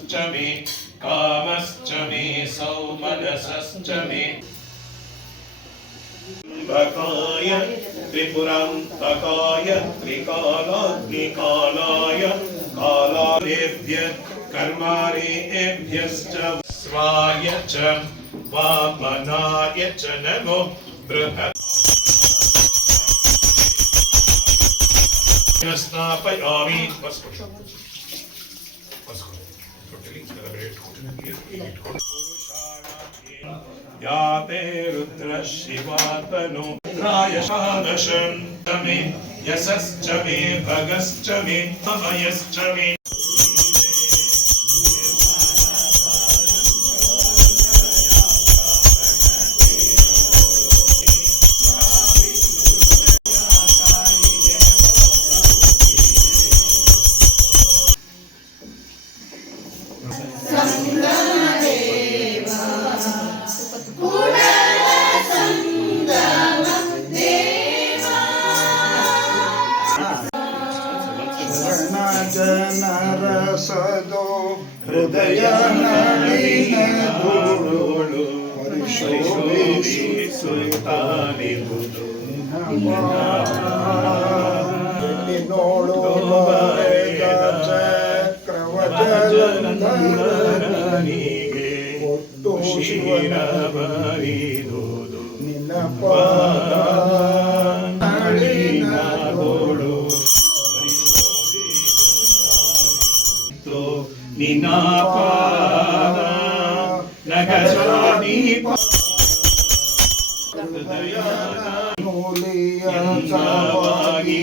कामश्च मे कामश्च मे सौमनसश्च मे भकाय त्रिपुरान्तकाय त्रिकालाग्निकालाय कालादेभ्य कर्मारेभ्यश्च स्वाय च वामनाय च नमो बृहत् स्नापयामि याते रुद्र शिवातनु रायशादशं मे यशश्च मे भगश्च मे अभयश्च मे ಜನರಸದೋ ಹೃದಯ ನಳಿನ ಧೂಳು ಪರಿಶೋಭಿಸುತ್ತಾನಿರುವುದು ನೋಡು ಚಕ್ರವಜಲಂಧರನಿಗೆ ಒಟ್ಟು ಶಿವನ ಬರಿದುದು ನಿನ್ನ ಪಾದ ನಳಿನ ಧೂಳು ನಿನಾಪಾದ ನಗಜಾನಿ ಮೂಲಿಯವಾಗಿ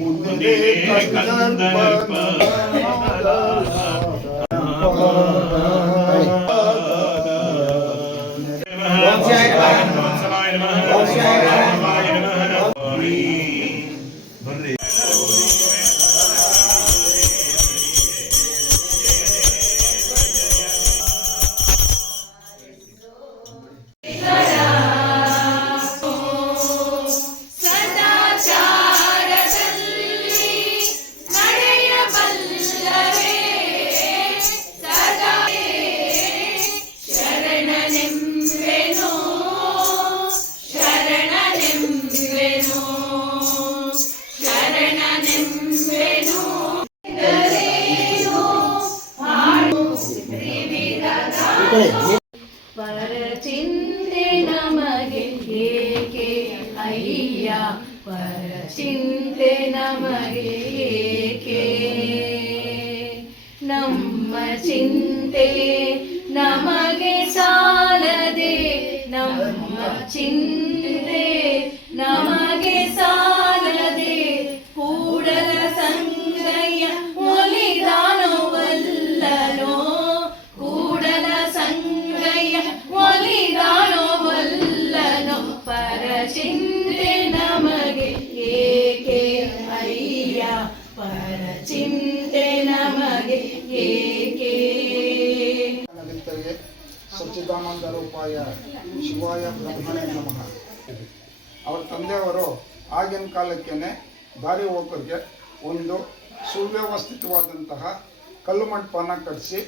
ಮುಂದೆ ಕಂದರ್ಪ ಪರಚಿಂತೆ ನಮಗೆ ಏಕೆ ಅಯ್ಯ ಪರಚಿಂತೆ ನಮಗೆ ಏಕೆ ನಮ್ಮ ಚಿಂತೆ ನಮಗೆ ಸಾಲದೆ ನಮ್ಮ ಚಿಂತೆ ನಮಗೆ ಸಾಲದೆ ಕೂಡಲ ಸಂಗಯ್ಯ ಒಲಿದಾನವಲ್ಲನೋ ಕೂಡಲ ಸಂಗಯ್ಯ ಒಲಿದಾನವಲ್ಲನೋ ಪರಚಿಂತೆ ನಮಗೆ ಏಕೆ ಅಯ್ಯ ಪರಚಿಂತೆ ನಮಗೆ ಏಕೆ. ಸಚ್ಚಿದಾನಂದ ರೂಪಾಯ ಶಿವಾಯ ಬ್ರಹ್ಮಣೇ ನಮಃ. ಅವರ ತಂದೆಯವರು ಆಗಿನ ಕಾಲಕ್ಕೇನೆ ದಾರಿ ಹೋಗೋರಿಗೆ ಒಂದು ಸುವ್ಯವಸ್ಥಿತವಾದಂತಹ ಕಲ್ಲು ಮಂಟಪನ ಕಟ್ಟಿಸಿ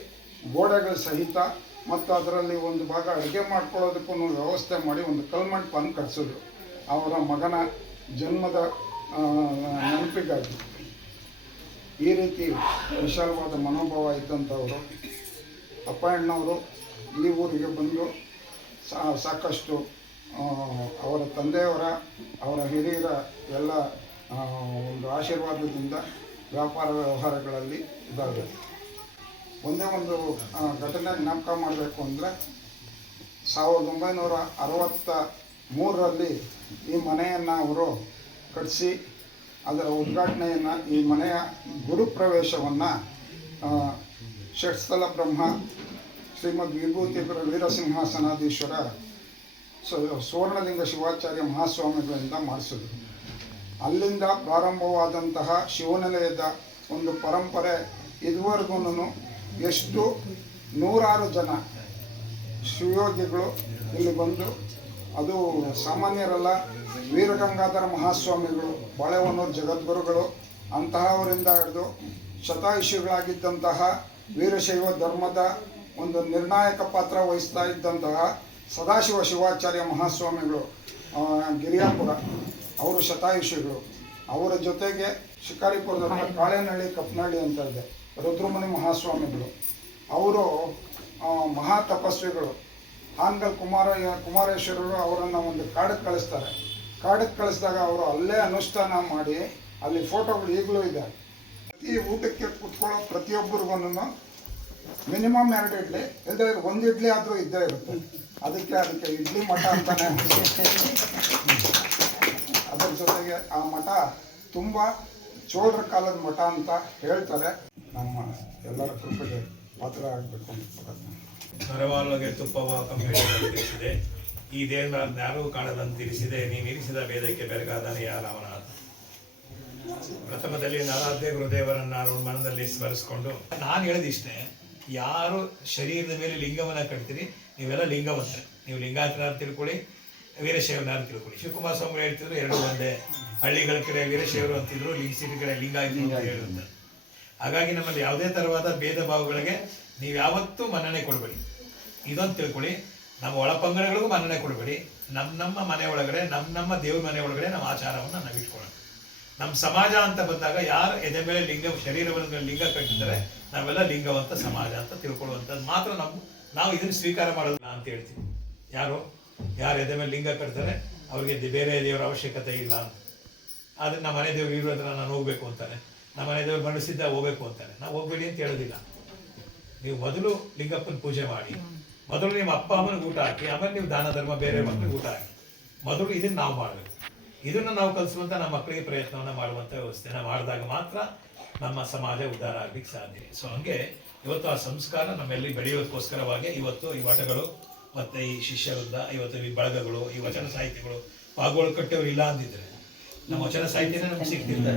ಗೋಡೆಗಳ ಸಹಿತ ಮತ್ತು ಅದರಲ್ಲಿ ಒಂದು ಭಾಗ ಅಡುಗೆ ಮಾಡ್ಕೊಳ್ಳೋದಕ್ಕೂ ವ್ಯವಸ್ಥೆ ಮಾಡಿ ಒಂದು ಕಲ್ಲು ಮಂಟಪನ ಕಟ್ಟಿಸಿದ್ರು. ಅವರ ಮಗನ ಜನ್ಮದ ನೆನಪಿಗಾಗಿ ಈ ರೀತಿ ವಿಶಾಲವಾದ ಮನೋಭಾವ ಇದ್ದಂಥವರು ಅಪ್ಪಣ್ಣವರು ಈ ಊರಿಗೆ ಬಂದು ಸಾಕಷ್ಟು ಅವರ ತಂದೆಯವರ ಅವರ ಹಿರಿಯರ ಎಲ್ಲ ಒಂದು ಆಶೀರ್ವಾದದಿಂದ ವ್ಯಾಪಾರ ವ್ಯವಹಾರಗಳಲ್ಲಿ ಇದ್ದಾವೆ. ಒಂದೇ ಒಂದು ಘಟನೆ ಜ್ಞಾಪಕ ಮಾಡಬೇಕು ಅಂದರೆ 1963ರಲ್ಲಿ ಈ ಮನೆಯನ್ನು ಅವರು ಕಟ್ಟಿಸಿ ಅದರ ಉದ್ಘಾಟನೆಯನ್ನು ಈ ಮನೆಯ ಗುರುಪ್ರವೇಶವನ್ನು ಷಟ್ಸ್ಥಲ ಬ್ರಹ್ಮ ಶ್ರೀಮದ್ ವಿಭೂತಿ ವೀರಸಿಂಹಾಸನಾಧೀಶ್ವರ ಸುವರ್ಣಲಿಂಗ ಶಿವಾಚಾರ್ಯ ಮಹಾಸ್ವಾಮಿಗಳಿಂದ ಮಾಡಿಸಿದ್ರು. ಅಲ್ಲಿಂದ ಪ್ರಾರಂಭವಾದಂತಹ ಶಿವನಿಲಯದ ಒಂದು ಪರಂಪರೆ ಇದುವರೆಗೂ ಎಷ್ಟು ನೂರಾರು ಜನ ಶಿವಯೋಗಿಗಳು ಇಲ್ಲಿ ಬಂದು, ಅದು ಸಾಮಾನ್ಯರಲ್ಲ, ವೀರಗಂಗಾಧರ ಮಹಾಸ್ವಾಮಿಗಳು, ಬಾಳೆಹೊನ್ನೂರು ಜಗದ್ಗುರುಗಳು ಅಂತಹವರಿಂದ ಹಿಡಿದು ಶತಾಯುಷಿಗಳಾಗಿದ್ದಂತಹ ವೀರಶೈವ ಧರ್ಮದ ಒಂದು ನಿರ್ಣಾಯಕ ಪಾತ್ರ ವಹಿಸ್ತಾ ಇದ್ದಂತಹ ಸದಾಶಿವ ಶಿವಾಚಾರ್ಯ ಮಹಾಸ್ವಾಮಿಗಳು ಗಿರಿಯಾಪುರ ಅವರು ಶತಾಯುಷಿಗಳು. ಅವರ ಜೊತೆಗೆ ಶಿಕಾರಿಪುರದ ಕಾಳೇನಹಳ್ಳಿ ಕಪ್ಪನಹಳ್ಳಿ ಅಂತ ಇದೆ, ರುದ್ರಮುನಿ ಮಹಾಸ್ವಾಮಿಗಳು. ಅವರು ಮಹಾ ತಪಸ್ವಿಗಳು. ಹಾನಗಲ್ ಕುಮಾರೇಶ್ವರರು ಅವರನ್ನು ಒಂದು ಕಾಡಕ್ಕೆ ಕಳಿಸ್ತಾರೆ. ಕಾಡಕ್ಕೆ ಕಳಿಸಿದಾಗ ಅವರು ಅಲ್ಲೇ ಅನುಷ್ಠಾನ ಮಾಡಿ ಅಲ್ಲಿ ಫೋಟೋಗಳು ಈಗಲೂ ಇದೆ. ಪ್ರತಿ ಊಟಕ್ಕೆ ಕೂತ್ಕೊಳ್ಳೋ ಪ್ರತಿಯೊಬ್ಬರಿಗೂ ಮಿನಿಮಮ್ 2 ಇಡ್ಲಿ, ಇಲ್ಲದೆ 1 ಇಡ್ಲಿ ಆದರೂ ಇದ್ದೇ ಇರುತ್ತೆ. ಅದಕ್ಕೆ ಇಡ್ಲಿ ಮಠ ಅಂತಾನೆ. ಅದರ ಜೊತೆಗೆ ಆ ಮಠ ತುಂಬ ಚೋಳರ ಕಾಲದ ಮಠ ಅಂತ ಹೇಳ್ತಾರೆ. ನಮ್ಮ ಎಲ್ಲರ ಕೃಪೆಗೆ ಪಾತ್ರ ಆಗಬೇಕು ಅಂತ ನರವಾಲಗೆ ತುಪ್ಪವ ಕಂಪೆನಿಸಿದೆ, ಈ ದೇವರ ಯಾರೂ ಕಾಣದಂತಿರಿಸಿದೆ, ನೀನಿರಿಸಿದ ಭೇದಕ್ಕೆ ಬೆರಗಾದನೆ ಯಾರವನ. ಪ್ರಥಮದಲ್ಲಿ ನಾರಾಧ್ಯ ಗುರುದೇವರನ್ನ ಮನದಲ್ಲಿ ಸ್ಮರಿಸಿಕೊಂಡು ನಾನು ಹೇಳಿದಿಷ್ಟೇ, ಯಾರು ಶರೀರದ ಮೇಲೆ ಲಿಂಗವನ್ನು ಕಟ್ತೀರಿ ನೀವೆಲ್ಲ ಲಿಂಗವಂತರೆ. ನೀವು ಲಿಂಗಾಯತನ ತಿಳ್ಕೊಳ್ಳಿ, ವೀರಶೈವನ ತಿಳ್ಕೊಳ್ಳಿ. ಶಿವಕುಮಾರ ಸ್ವಾಮಿಗಳು ಹೇಳ್ತಿದ್ರು 2 ಒಂದೇ. ಹಳ್ಳಿಗಳ ಕಡೆ ವೀರಶೈವರು ಅಂತಿದ್ರು, ಸಿಟಿ ಕಡೆ ಲಿಂಗಾಯತರು ಅಂತ ಹೇಳುತ್ತೆ. ಹಾಗಾಗಿ ನಮ್ಮಲ್ಲಿ ಯಾವುದೇ ಥರವಾದ ಭೇದ ಭಾವಗಳಿಗೆ ನೀವು ಯಾವತ್ತೂ ಮನ್ನಣೆ ಕೊಡಬೇಡಿ. ಇದೊಂದು ತಿಳ್ಕೊಳ್ಳಿ, ನಮ್ಮ ಒಳಪಂಗಡಗಳಿಗೂ ಮನ್ನಣೆ ಕೊಡಬೇಡಿ. ನಮ್ಮ ಮನೆ ಒಳಗಡೆ ನಮ್ಮ ದೇವ್ರ ಮನೆ ಒಳಗಡೆ ನಮ್ಮ ಆಚಾರವನ್ನು ನಾವು ಇಟ್ಕೊಳ್ಳೋಣ. ನಮ್ಮ ಸಮಾಜ ಅಂತ ಬಂದಾಗ ಯಾರು ಎದೆ ಮೇಲೆ ಶರೀರವನ್ನು ಲಿಂಗ ಕಟ್ಟಿದ್ದಾರೆ ನಾವೆಲ್ಲ ಲಿಂಗವಂತ ಸಮಾಜ ಅಂತ ತಿಳ್ಕೊಳ್ಳುವಂಥದ್ದು ಮಾತ್ರ ನಾವು ಇದನ್ನು ಸ್ವೀಕಾರ ಮಾಡೋದಿಲ್ಲ ಅಂತ ಹೇಳ್ತೀವಿ. ಯಾರು ಎದೆ ಮೇಲೆ ಲಿಂಗ ಕಟ್ತಾರೆ ಅವ್ರಿಗೆ ಬೇರೆ ದೇವರ ಅವಶ್ಯಕತೆ ಇಲ್ಲ ಅಂತ. ಆದರೆ ನಮ್ಮ ಮನೆ ದೇವ್ರು ಇರೋ ಹತ್ರ ನಾನು ಹೋಗ್ಬೇಕು ಅಂತಾರೆ, ನಮ್ಮ ಮನೆ ದೇವ್ರು ಮನಸ್ಸಿದ್ದ ಹೋಗ್ಬೇಕು ಅಂತಾರೆ. ನಾವು ಹೋಗ್ಬೇಡಿ ಅಂತ ಹೇಳೋದಿಲ್ಲ. ನೀವು ಮೊದಲು ಲಿಂಗಪ್ಪನ ಪೂಜೆ ಮಾಡಿ, ಮೊದಲು ನಿಮ್ಮ ಅಪ್ಪ ಅಮ್ಮನಿಗೆ ಊಟ ಹಾಕಿ, ಆಮೇಲೆ ನೀವು ದಾನ ಧರ್ಮ ಬೇರೆ ಮಕ್ಕಳಿಗೆ ಊಟ ಹಾಕಿ. ಮೊದಲು ಇದನ್ನು ನಾವು ಮಾಡಬೇಕು. ಇದನ್ನು ನಾವು ಕಲಿಸುವಂಥ ನಮ್ಮ ಮಕ್ಕಳಿಗೆ ಪ್ರಯತ್ನವನ್ನು ಮಾಡುವಂಥ ವ್ಯವಸ್ಥೆನ ಮಾಡಿದಾಗ ಮಾತ್ರ ನಮ್ಮ ಸಮಾಜ ಉದ್ಧಾರ ಆಗ್ಲಿಕ್ಕೆ ಸಾಧ್ಯ. ಸೊ ಹಂಗೆ ಇವತ್ತು ಆ ಸಂಸ್ಕಾರ ನಮ್ಮೆಲ್ಲಿ ಬೆಳೆಯೋದಕ್ಕೋಸ್ಕರವಾಗಿ ಇವತ್ತು ಈ ಮಠಗಳು ಮತ್ತು ಈ ಶಿಷ್ಯರಿಂದ ಇವತ್ತು ಈ ಬಳಗಗಳು, ಈ ವಚನ ಸಾಹಿತಿಗಳು, ಪಾಗೋಳು ಕಟ್ಟೆಯವರು ಇಲ್ಲ ಅಂದಿದ್ರೆ ನಮ್ಮ ವಚನ ಸಾಹಿತ್ಯನೇ ನಮ್ಗೆ ಸಿಗ್ತಿಲ್ಲ.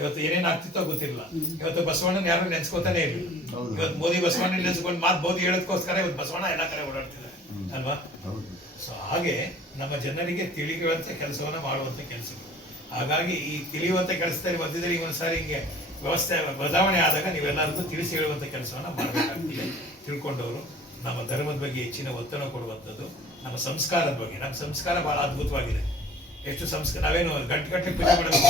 ಇವತ್ತು ಏನೇನು ಆಗ್ತಿತ್ತೋ ಗೊತ್ತಿಲ್ಲ. ಇವತ್ತು ಬಸವಣ್ಣನ ಯಾರು ನೆನ್ಸ್ಕೊತಾನೆ ಇಲ್ಲ. ಇವತ್ತು ಮೋದಿ ಬಸವಣ್ಣ ನೆನ್ಸ್ಕೊಂಡು ಮೋದಿ ಹೇಳೋದಕ್ಕೋಸ್ಕರ ಇವತ್ತು ಬಸವಣ್ಣ ಎಲ್ಲ ಕಡೆ ಓಡಾಡ್ತಿದ್ದಾರೆ ಅಲ್ವಾ? ಸೊ ಹಾಗೆ ನಮ್ಮ ಜನರಿಗೆ ತಿಳಿಯುವಂಥ ಕೆಲಸವನ್ನು ಮಾಡುವಂಥ ಕೆಲಸಗಳು. ಹಾಗಾಗಿ ಈ ತಿಳಿಯುವಂಥ ಕೆಲಸದಲ್ಲಿ ಮಧ್ಯದಲ್ಲಿ ಒಂದ್ಸಾರಿ ಹಿಂಗೆ ವ್ಯವಸ್ಥೆ ಬದಲಾವಣೆ ಆದಾಗ ನೀವೆಲ್ಲರಿಗೂ ತಿಳಿಸಿ ಹೇಳುವಂಥ ಕೆಲಸವನ್ನು ಮಾಡಬೇಕಾಗ್ತದೆ. ತಿಳ್ಕೊಂಡವರು ನಮ್ಮ ಧರ್ಮದ ಬಗ್ಗೆ ಹೆಚ್ಚಿನ ಒತ್ತಡ ಕೊಡುವಂಥದ್ದು, ನಮ್ಮ ಸಂಸ್ಕಾರದ ಬಗ್ಗೆ. ನಮ್ಮ ಸಂಸ್ಕಾರ ಬಹಳ ಅದ್ಭುತವಾಗಿದೆ. ಎಷ್ಟು ಸಂಸ್ಕಾರ, ನಾವೇನು ಗಂಟೆ ಪೂಜೆ ಮಾಡೋದು.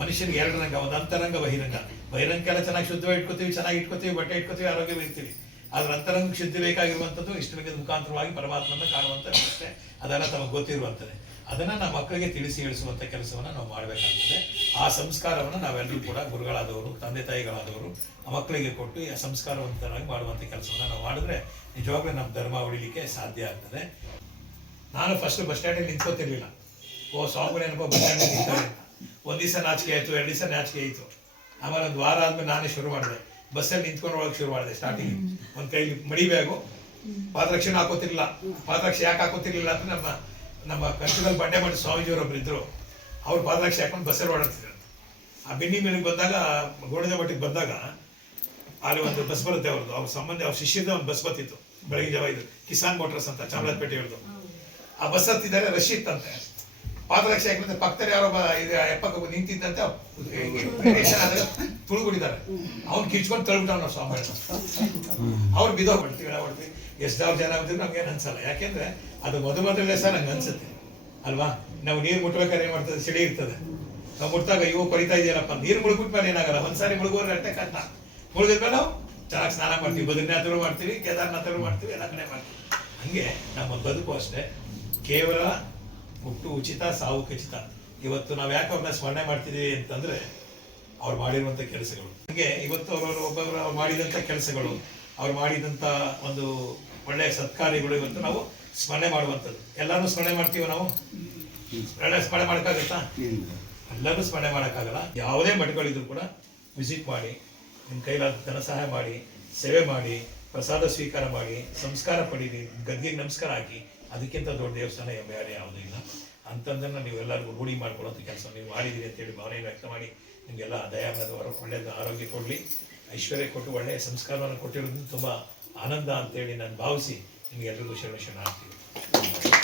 ಮನುಷ್ಯನಿಗೆ 2 ರಂಗ, ಒಂದು ಅಂತರಂಗ, ಬಹಿರಂಗ. ಬಹಿರಂಗಕ್ಕೆಲ್ಲ ಚೆನ್ನಾಗಿ ಶುದ್ಧವಾಗಿ ಇಟ್ಕೋತೀವಿ, ಚೆನ್ನಾಗಿ ಇಟ್ಕೋತೀವಿ, ಬಟ್ಟೆ ಇಟ್ಕೋತೀವಿ, ಆರೋಗ್ಯವಿರ್ತೀವಿ. ಆದ್ರೆ ಅಂತರಂಗ ಶುದ್ಧಿ ಬೇಕಾಗಿರುವಂಥದ್ದು ಇಷ್ಟಲಿಂಗದ ಮುಖಾಂತರವಾಗಿ ಪರಮಾತ್ಮನ ಕಾಣುವಂಥ ವ್ಯವಸ್ಥೆ, ಅದೆಲ್ಲ ತಮಗೆ ಗೊತ್ತಿರುವಂಥದ್ದು. ಅದನ್ನು ನಮ್ಮ ಮಕ್ಕಳಿಗೆ ತಿಳಿಸಿ ಹೇಳಿಸುವಂಥ ಕೆಲಸವನ್ನು ನಾವು ಮಾಡಬೇಕಾಗ್ತದೆ. ಆ ಸಂಸ್ಕಾರವನ್ನು ನಾವೆಲ್ಲರೂ ಕೂಡ ಗುರುಗಳಾದವರು, ತಂದೆ ತಾಯಿಗಳಾದವರು ಆ ಮಕ್ಕಳಿಗೆ ಕೊಟ್ಟು ಆ ಸಂಸ್ಕಾರವಂತರಾಗಿ ಮಾಡುವಂಥ ಕೆಲಸವನ್ನು ನಾವು ಮಾಡಿದ್ರೆ ನಿಜವಾಗ್ಲೂ ನಮ್ಮ ಧರ್ಮ ಉಳಿಲಿಕ್ಕೆ ಸಾಧ್ಯ ಆಗ್ತದೆ. ನಾನು ಫಸ್ಟ್ ಬಸ್ ಸ್ಟ್ಯಾಂಡಲ್ಲಿ ನಿಂತ್ಕೋತಿರ್ಲಿಲ್ಲ. ಸ್ವಾಮಿಗಳೇನಪ್ಪ ಬಸ್ ಸ್ಟ್ಯಾಂಡಲ್ಲಿ ನಿಂತಾರೆ ಅಂತ. 1 ದಿವಸ ನಾಚಿಕೆ ಆಯಿತು, 2 ದಿವಸ ನಾಚಿಕೆ ಆಯಿತು. ಆಮೇಲೆ 1 ವಾರ ಆದ್ಮೇಲೆ ನಾನೇ ಶುರು ಮಾಡಿದೆ. ಬಸ್ಸಲ್ಲಿ ನಿಂತ್ಕೊಂಡು ಒಳಗೆ ಶುರು ಮಾಡಿದೆ. ಸ್ಟಾರ್ಟಿಂಗ್ ಒಂದು ಕೈಲಿ ಮಡಿ ಬ್ಯಾಗು, ಪಾದರಕ್ಷೆನೂ ಹಾಕೋತಿರ್ಲಿಲ್ಲ. ಪಾದರಕ್ಷೆ ಯಾಕೆ ಹಾಕೋತಿರ್ಲಿಲ್ಲ ಅಂದ್ರೆ ನಮ್ಮ ಕಷ್ಟದಲ್ಲಿ ಬಂಡೆ ಮಾಡಿ ಸ್ವಾಮೀಜಿಯವರೊಬ್ರು ಇದ್ರು. ಅವ್ರು ಪಾದರಕ್ಷೆ ಹಾಕೊಂಡು ಬಸ್ಸಲ್ಲಿ ಓಡಾಡ್ತಿದ್ರು. ಆ ಬಿನ್ನಿ ಮೇಲಿಗೆ ಬಂದಾಗ, ಗೋಡದ ಮಟ್ಟಿಗೆ ಬಂದಾಗ ಅಲ್ಲಿ ಒಂದು ಬಸ್ ಬರುತ್ತೆ ಅವ್ರದ್ದು. ಅವ್ರ ಸಂಬಂಧ ಅವ್ರ ಶಿಷ್ಯದ ಒಂದು ಬಸ್ ಬರ್ತಿತ್ತು ಬೆಳಗ್ಗೆ ಜಾವ. ಇದು ಕಿಸಾನ್ ಮೋಟರ್ಸ್ ಅಂತ ಚಾಮರಾಜಪೇಟೆ ಇರೋದು. ಆ ಬಸ್ ಹತ್ತಿದ್ದಾರೆ, ರಶ್ ಇತ್ತಂತೆ. ಪಾದರಕ್ಷೆ ಹಾಕಿದ್ರೆ ಪಕ್ಕದಲ್ಲಿ ಯಾರೋ ಎಪ್ಪಕ್ಕೆ ನಿಂತಿದ್ದಂತೆ ತುಳುಗುಡಿದ್ದಾರೆ. ಅವ್ನು ಕಿಚ್ಕೊಂಡು ತಳ್ಬಿಟ್ಟ ನಾವು ಸ್ವಾಮಿ. ಅವ್ರು ಬಿದ್ದೋಗ್ಬಿಡ್ತೀವಿ, ಹೊಡ್ತೀವಿ. ಎಷ್ಟಾವ್ರು ಜನ ಆಗಿದ್ರು ನಮ್ಗೆ ಏನು ಅನ್ಸಲ್ಲ. ಯಾಕೆಂದ್ರೆ ಅದು ಮೊದಲೇ ಸರ್ ನಂಗೆ ಅನ್ಸುತ್ತೆ ಅಲ್ವಾ? ನಾವು ನೀರು ಮುಟ್ಬೇಕಾದ್ರೆ ಏನ್ ಮಾಡ್ತದೆ, ಸಿಡಿ ಇರ್ತದೆ. ನಾವು ಮುಟ್ಟಾಗ ಇವು ಕೊರಿತಾ ಇದೆಯಲ್ಲಪ್ಪ, ನೀರು ಮುಳುಗ್ಬಿಟ್ಟ ಮೇಲೆ ಏನಾಗಲ್ಲ. ಒಂದ್ಸಾರಿ ಮುಳುಗೋರು ಅಟ್ಟೆ ಕಷ್ಟ. ಮುಳುಗಿದ್ಮೇಲೆ ನಾವು ಚೆನ್ನಾಗಿ ಸ್ನಾನ ಮಾಡ್ತೀವಿ, ಬದ್ರಿನಾಥರು ಮಾಡ್ತೀವಿ, ಕೇದಾರನಾಥರು ಮಾಡ್ತೀವಿ, ಎಲ್ಲ ಕಡೆ ಮಾಡ್ತೀವಿ. ಹಂಗೆ ನಮ್ಮ ಬದುಕು ಅಷ್ಟೇ. ಕೇವಲ ಹುಟ್ಟು ಉಚಿತ, ಸಾವು ಖಚಿತ. ಇವತ್ತು ನಾವು ಯಾಕೆ ಅವ್ರನ್ನ ಸ್ಮರಣೆ ಮಾಡ್ತಿದ್ದೀವಿ ಅಂತಂದ್ರೆ ಅವ್ರು ಮಾಡಿರುವಂಥ ಕೆಲಸಗಳು. ಹಾಗೆ ಇವತ್ತು ಒಬ್ಬೊಬ್ಬರು ಅವ್ರು ಮಾಡಿದಂಥ ಕೆಲಸಗಳು, ಅವ್ರು ಮಾಡಿದಂಥ ಒಂದು ಒಳ್ಳೆಯ ಸತ್ಕಾರ್ಯಗಳು ಇವತ್ತು ನಾವು ಸ್ಮರಣೆ ಮಾಡುವಂಥದ್ದು. ಎಲ್ಲರೂ ಸ್ಮರಣೆ ಮಾಡ್ತೀವಿ ನಾವು? ಸ್ಮರಣೆ ಮಾಡೋಕ್ಕಾಗತ್ತಾ? ಎಲ್ಲರೂ ಸ್ಮರಣೆ ಮಾಡೋಕ್ಕಾಗಲ್ಲ. ಯಾವುದೇ ಮಠಗಳಿದ್ರು ಕೂಡ ವಿಸಿಟ್ ಮಾಡಿ, ನಿಮ್ಮ ಕೈಲಾದ ಧನ ಸಹಾಯ ಮಾಡಿ, ಸೇವೆ ಮಾಡಿ, ಪ್ರಸಾದ ಸ್ವೀಕಾರ ಮಾಡಿ, ಸಂಸ್ಕಾರ ಪಡೀರಿ, ಗದ್ಗೆಗೆ ನಮಸ್ಕಾರ ಹಾಕಿ. ಅದಕ್ಕಿಂತ ದೊಡ್ಡ ದೇವಸ್ಥಾನ ಬೇರೆ ಯಾವುದೂ ಇಲ್ಲ. ಅಂಥದ್ದನ್ನು ನೀವೆಲ್ಲರಿಗೂ ರೂಢಿ ಮಾಡ್ಕೊಳ್ಳೋಂಥ ಕೆಲಸ ನೀವು ಮಾಡಿದ್ದೀರಿ ಅಂತೇಳಿ ಭಾವನೆಯನ್ನು ವ್ಯಕ್ತ ಮಾಡಿ, ನಿಮಗೆಲ್ಲ ದಯಾಮಯದವರು ಒಳ್ಳೆಯದು ಆರೋಗ್ಯ ಕೊಡಲಿ, ಐಶ್ವರ್ಯ ಕೊಟ್ಟು ಒಳ್ಳೆಯ ಸಂಸ್ಕಾರವನ್ನು ಕೊಟ್ಟಿರೋದು ತುಂಬ ಆನಂದ ಅಂತೇಳಿ ನಾನು ಭಾವಿಸಿ ನಿಮಗೆಲ್ಲರಿಗೂ ಶರಣ ಆಗ್ತೀವಿ.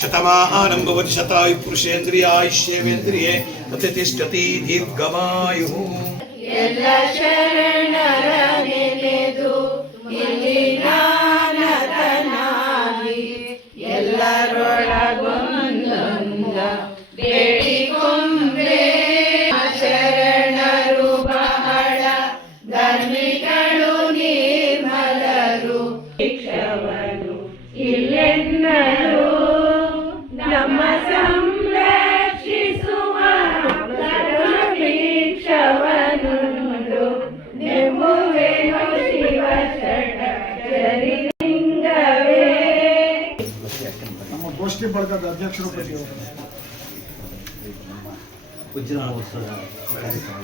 ಶತಮಾನಂ ಭವತಿ ಶತಾಯು ಪುರುಷೇಂದ್ರಿಯಾಯುಷ್ಯೇವೇಂದ್ರಿಯೇ ಪ್ರತಿಷ್ಠತಿ ದೀರ್ಘಮಾಯು. ಎಲ್ಲ ಶರಣರ ನೆನೆದು ಮುಸ್ಲಿಂ ಬಳಗದ ಅಧ್ಯಕ್ಷರು ಪತಿಯವರು. ವಜ್ರ ಮಹೋತ್ಸವ ಕಾರ್ಯಕ್ರಮ